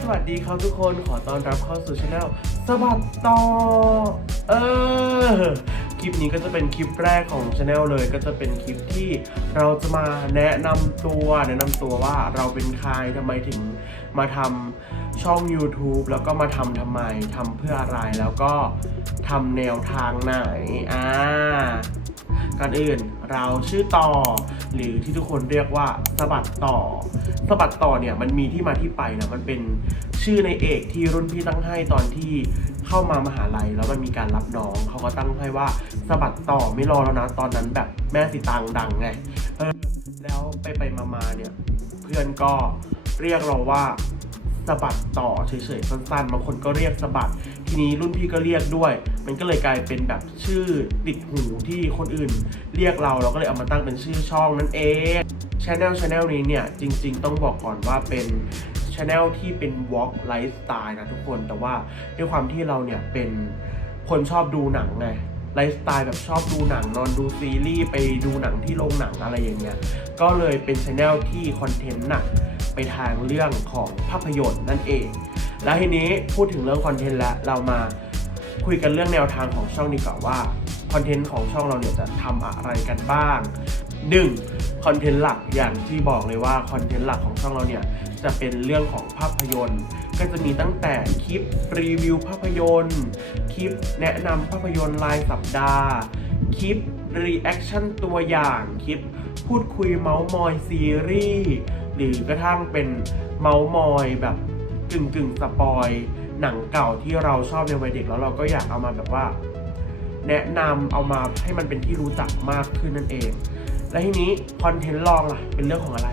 สวัสดีครับทุกคนขอต้อนรับเข้าสู่ช anel สบัดต่อ เออ คลิปนี้ก็จะเป็นคลิปแรกของช anel เลย ก็จะเป็นคลิปที่เราจะมาแนะนำตัว แนะนำตัวว่าเราเป็นใครทำไมถึงมาทำช่อง YouTube แล้วก็มาทำทำไมทำเพื่ออะไรแล้วก็ทำแนวทางไหน อ่า ก่อนอื่นเราชื่อต่อ หรือที่ทุกคนเรียกว่าสะบัดต่อสะบัดต่อเนี่ยมันมีที่มาที่ไปนะมันเป็นชื่อในเอกที่รุ่นพี่ตั้งให้ตอนที่เข้ามามหาลัยแล้วมันมีการรับน้องเขาก็ตั้งให้ว่าสะบัดต่อไม่รอแล้วนะตอนนั้นแบบแม่สีตางดังไงเออแล้วไปไปมาๆเนี่ยเพื่อนก็เรียกเราว่าสะบัดต่อเฉยๆสั้นๆบางคนก็เรียกสะบัด ทีนี้รุ่นพี่ก็เรียกด้วย มันก็เลยกลายเป็นแบบชื่อติดหูที่คนอื่น เรียกเราเราก็เลยเอามาตั้งเป็นชื่อช่องนั่นเองช anel channel นี้เนี่ยจริง ๆ ต้องบอกก่อนว่าเป็นช anel ที่เป็น walk lifestyle นะทุกคนแต่ว่าด้วยความที่เราเนี่ยเป็นคนชอบดูหนังไงไลฟ์สไตล์แบบชอบดูหนังนอนดูซีรีส์ไปดูหนังที่โรงหนังอะไรอย่างเงี้ย ก็เลยเป็นช anel ที่คอนเทนต์หนักไปทางเรื่องของภาพยนตร์นั่นเอง แล้วทีนี้พูดถึงเรื่องคอนเทนต์แล้วเรามาคุยกันเรื่องแนวทางของช่องดีกว่าว่าคอนเทนต์ของช่องเราเนี่ยจะทำอะไรกันบ้าง 1. คอนเทนต์หลักอย่างที่บอกเลยว่าคอนเทนต์หลักของช่องเราเนี่ยจะเป็นเรื่องของภาพยนตร์ ก็จะมีตั้งแต่คลิปรีวิวภาพยนตร์ คลิปแนะนำภาพยนตร์รายสัปดาห์ คลิปรีแอคชั่นตัวอย่าง คลิปพูดคุยเมาส์มอยซีรีส์ หรือกระทั่งเป็นเมาส์มอยแบบ กึ่งกึ่งสปอยหนังเก่าที่เราชอบในวัยเด็กแล้วเราก็อยากเอามาแบบว่า แนะนำเอามาให้มันเป็นที่รู้จักมากขึ้นนั่นเอง และทีนี้คอนเทนต์ลองล่ะ เป็นเรื่องของอะไร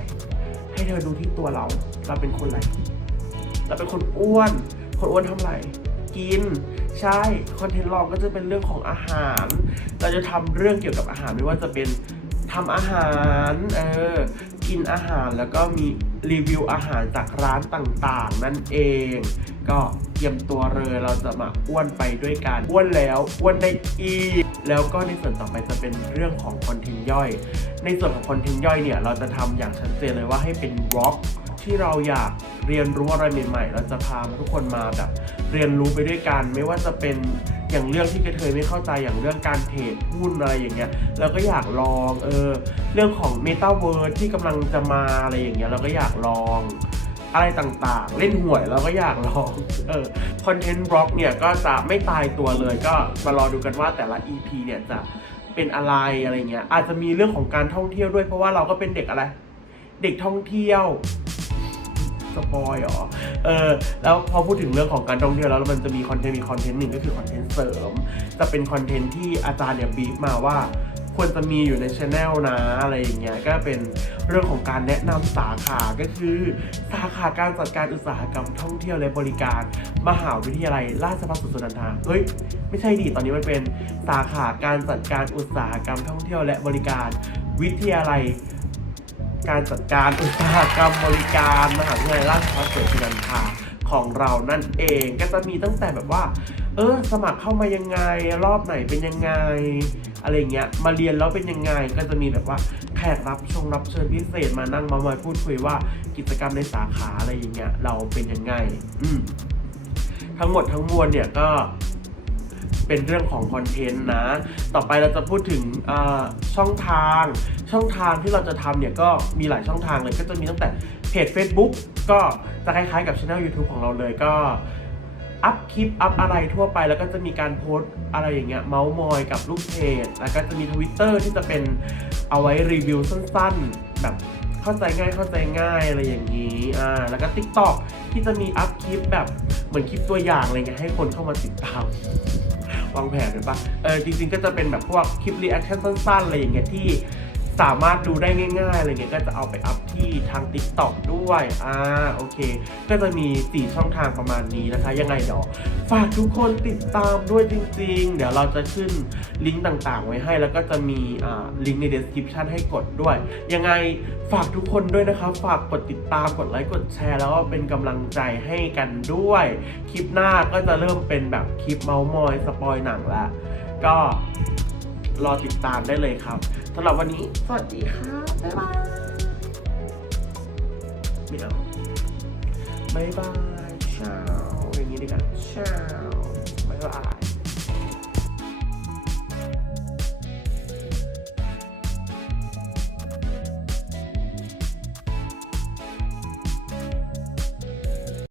ให้เธอดูที่ตัวเรา เราเป็นคนอะไร เราเป็นคนอ้วน คนอ้วนทำอะไร กิน ใช่ คอนเทนต์ลองก็จะเป็นเรื่องของอาหาร เราจะทำเรื่องเกี่ยวกับอาหารไม่ว่าจะเป็นทำอาหาร เออ กินอาหารแล้วก็มี รีวิวอาหารจากร้านต่างๆ นั่นเอง ก็เตรียมตัวเลยเราจะมาอ้วนไปด้วยกันอ้วนแล้วอ้วนได้อีกแล้วก็ในส่วนต่อไปจะเป็นเรื่องของคอนเทนต์ย่อย ในส่วนของคอนเทนต์ย่อยเนี่ยเราจะทำอย่างชัดเจนเลยว่าให้เป็นบล็อก ที่เราอยากเรียนรู้อะไรใหม่ๆ เราจะพาทุกคนมาแบบเรียนรู้ไปด้วยกัน ไม่ว่าจะเป็นอย่างเรื่องที่กระเทยไม่เข้าใจอย่างเรื่องการเทรดหุ้นอะไรอย่างเงี้ยเราก็อยากลองเออเรื่องของ m e t a เวิร์ที่กำลังจะมาอะไรอย่างเงี้ยเราก็อยากลองอะไรต่างๆ เล่นหวยเราก็อยากลองเออคอนเทนต์บล็อกเนี่ยก็จะไม่ตายตัวเลยก็มารอดูกันว่าแต่ละ EP เนี่ยจะเป็นอะไรอะไรเงี้ยอาจจะมีเรื่องของการท่องเที่ยวด้วยเพราะว่าเราก็เป็นเด็กอะไร เด็กท่องเที่ยว สปอยเหรอ เออ แล้วพอพูดถึงเรื่องของการท่องเที่ยวแล้วมันจะมีคอนเทนต์มีคอนเทนต์หนึ่งก็คือคอนเทนต์เสริม จะเป็นคอนเทนต์ที่อาจารย์เนี่ยบีฟมาว่าควรจะมีอยู่ในช anel นะอะไรอย่างเงี้ยก็เป็นเรื่องของการแนะนำสาขาก็คือ สาขาการจัดการอุตสาหกรรมท่องเที่ยวและบริการ มหาวิทยาลัยราชภัฏสุสุนันทาเฮ้ยไม่ใช่ดิตอนนี้มันเป็นสาขาการจัดการอุตสาหกรรมท่องเที่ยวและบริการ วิทยาลัย การจัดการอุตสาหกรรมบริการมหาวิทยาลัยราชภัฏสวนสุนันทาของเรานั่นเองก็จะมีตั้งแต่แบบว่า เออ สมัครเข้ามายังไง รอบไหนเป็นยังไง อะไรเงี้ย มาเรียนแล้วเป็นยังไง ก็จะมีแบบว่าแขกรับชงรับเชิญพิเศษมานั่งมามาพูดคุยว่ากิจกรรมในสาขาอะไรอย่างเงี้ย เราเป็นยังไง อืมทั้งหมดทั้งมวลเนี่ยก็ เป็นเรื่องของคอนเทนต์นะ ต่อไปเราจะพูดถึงช่องทาง ช่องทางที่เราจะทำเนี่ยก็มีหลายช่องทางเลย ก็จะมีตั้งแต่เพจ Facebook ก็จะคล้ายๆกับช่อง YouTube ของเราเลยก็อัพคลิป อัพอะไรทั่วไป แล้วก็จะมีการโพสอะไรอย่างเงี้ยเมาส์มอยกับลูกเพจ แล้วก็จะมี Twitter ที่จะเป็นเอาไว้รีวิวสั้นๆ แบบเข้าใจง่ายเข้าใจง่ายอะไรอย่างนี้อ่าแล้วก็ TikTok ที่จะมีอัพคลิปแบบเหมือนคลิปตัวอย่างอะไรเงี้ยให้คนเข้ามาติดตาม วางแผนหรือปะเออจริงๆก็จะเป็นแบบพวกคลิปรีแอคชั่นสั้นๆอะไรอย่างเงี้ยที่ สามารถดูได้ง่ายๆอะไรเงี้ยก็จะเอาไปอัพที่ทาง TikTok ด้วยอ่าโอเค ก็จะมี 4 ช่องทางประมาณนี้นะคะ ยังไงเดี๋ยวฝากทุกคนติดตามด้วยจริง ๆ เดี๋ยวเราจะขึ้นลิงก์ต่างๆ ไว้ให้ แล้วก็จะมีอ่าลิงก์ใน description ให้กดด้วย ยังไงฝากทุกคนด้วยนะครับฝากกดติดตามกดไลค์กดแชร์แล้วก็เป็นกำลังใจให้กันด้วย คลิปหน้าก็จะเริ่มเป็นแบบคลิปเมาส์มอยสปอยหนังละก็รอติดตามได้เลยครับ สำหรับวันนี้ สวัสดีครับบ๊ายบายไม่เอาบ๊ายบายเช้าอย่างนี้ดีกันเช้าบ๊ายบาย